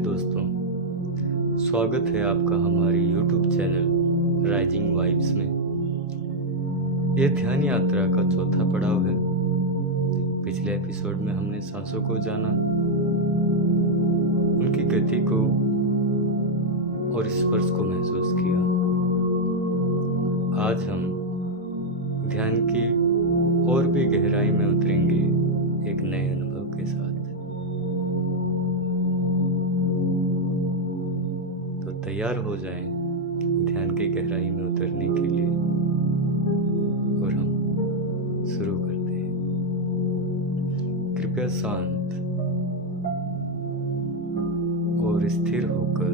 दोस्तों, स्वागत है आपका हमारे YouTube चैनल राइजिंग वाइब्स में। यह ध्यान यात्रा का चौथा पड़ाव है। पिछले एपिसोड में हमने सांसों को जाना, उनकी गति को और स्पर्श को महसूस किया। आज हम ध्यान की और भी गहराई में उतरेंगे एक नए अनुभव के साथ। तो तैयार हो जाएं ध्यान की गहराई में उतरने के लिए और हम शुरू करते हैं। कृपया शांत और स्थिर होकर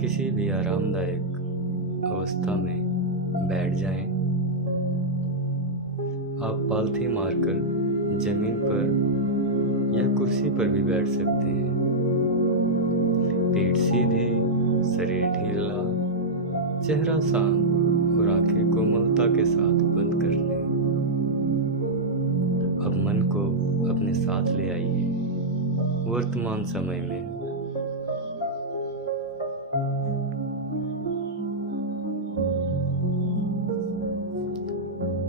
किसी भी आरामदायक अवस्था में बैठ जाएं। आप पालथी मारकर जमीन पर या कुर्सी पर भी बैठ सकते हैं। पीठ सीधी, शरीर ढीला, चेहरा शांत और आंखें कोमलता के साथ बंद कर लें। अब मन को अपने साथ ले आइए वर्तमान समय में।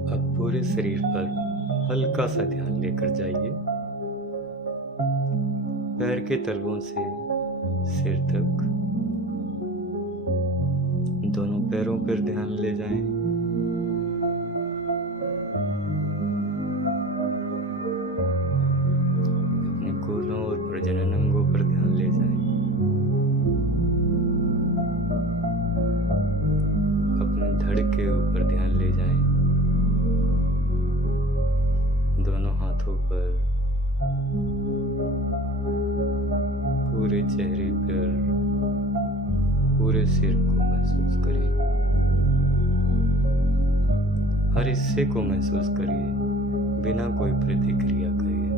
अब पूरे शरीर पर हल्का सा ध्यान लेकर जाइए। पैर के तलवों से सिर तक, दोनों पैरों पर ध्यान ले जाएं। अपने कूल्हों और प्रजनन अंगों पर ध्यान ले जाएं। अपने धड़ के ऊपर ध्यान ले जाएं। दोनों हाथों पर, पूरे चेहरे पर, पूरे सिर को महसूस करें। हर हिस्से को महसूस करिए बिना कोई प्रतिक्रिया करिए।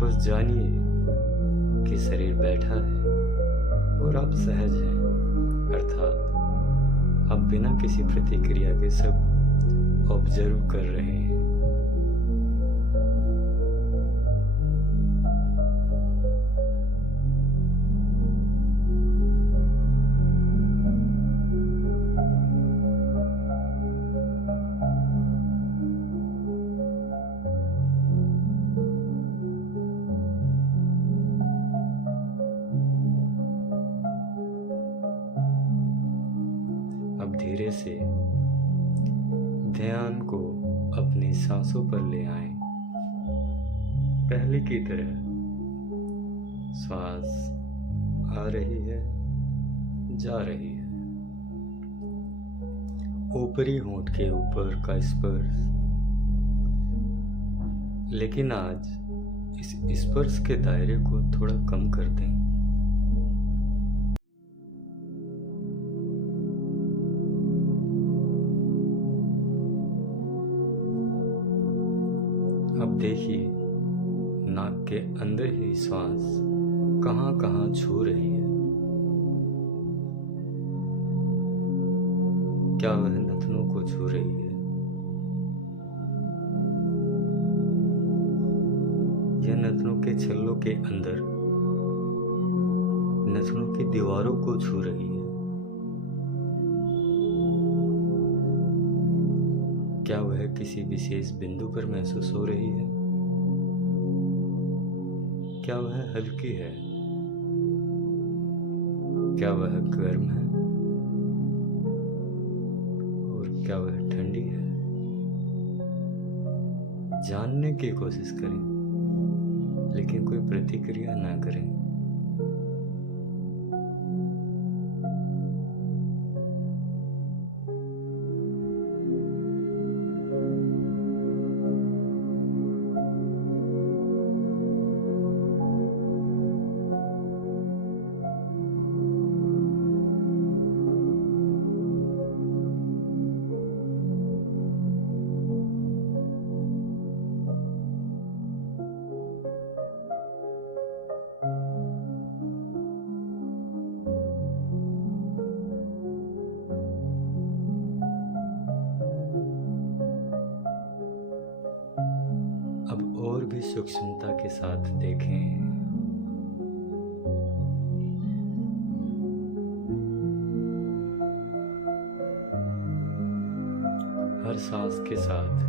बस जानिए कि शरीर बैठा है और आप सहज हैं, अर्थात आप बिना किसी प्रतिक्रिया के सब ऑब्जर्व कर रहे हैं। अब धीरे से ध्यान को अपनी सांसों पर ले आएं। पहले की तरह श्वास आ रही है, जा रही है। ऊपरी होंठ के ऊपर का स्पर्श, लेकिन आज इस स्पर्श के दायरे को थोड़ा कम कर दें। अब देखिए नाक के अंदर ही श्वास कहाँ कहाँ छू रही है। क्या वह नथनों को छू रही है या नथनों के छल्लों के अंदर नथनों की दीवारों को छू रही है? क्या वह किसी विशेष बिंदु पर महसूस हो रही है? क्या वह हल्की है? क्या वह गर्म है? और क्या वह ठंडी है? जानने की कोशिश करें, लेकिन कोई प्रतिक्रिया ना करें। भी सूक्ष्मता के साथ देखें। हर सांस के साथ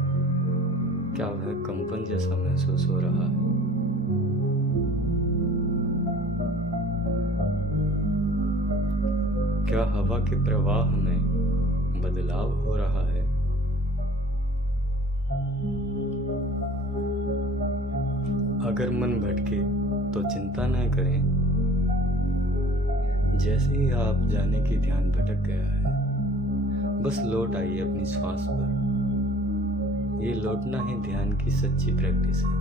क्या वह कंपन जैसा महसूस हो रहा है? क्या हवा के प्रवाह में बदलाव हो रहा है? अगर मन भटके तो चिंता न करें। जैसे ही आप जाने की ध्यान भटक गया है, बस लौट आइए अपनी श्वास पर। ये लौटना ही ध्यान की सच्ची प्रैक्टिस है।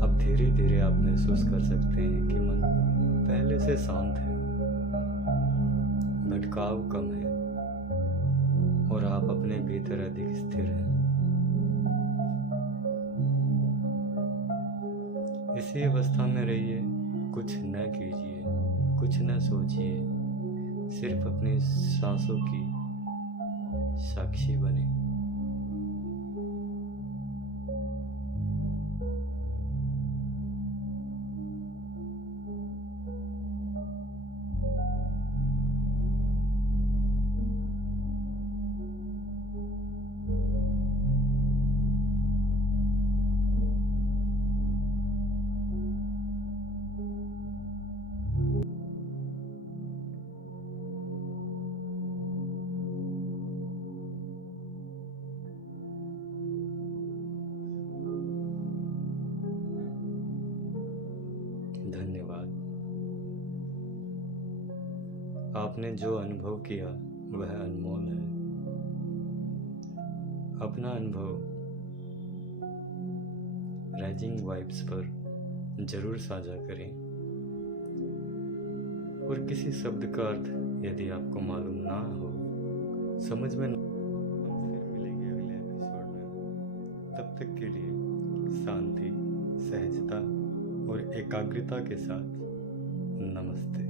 अब धीरे धीरे आप महसूस कर सकते हैं कि मन पहले से शांत है, भटकाव कम है और आप अपने भीतर अधिक स्थिर हैं। इसी अवस्था में रहिए, कुछ न कीजिए, कुछ न सोचिए, सिर्फ अपनी सांसों की साक्षी बने। धन्यवाद। आपने जो अनुभव किया वह अनमोल है। अपना अनुभव राइजिंग वाइब्स पर जरूर साझा करें और किसी शब्द का अर्थ यदि आपको मालूम ना हो, समझ में हम फिर मिलेंगे अगले एपिसोड में। तब तक के लिए शांति, सहजता और एकाग्रता के साथ नमस्ते।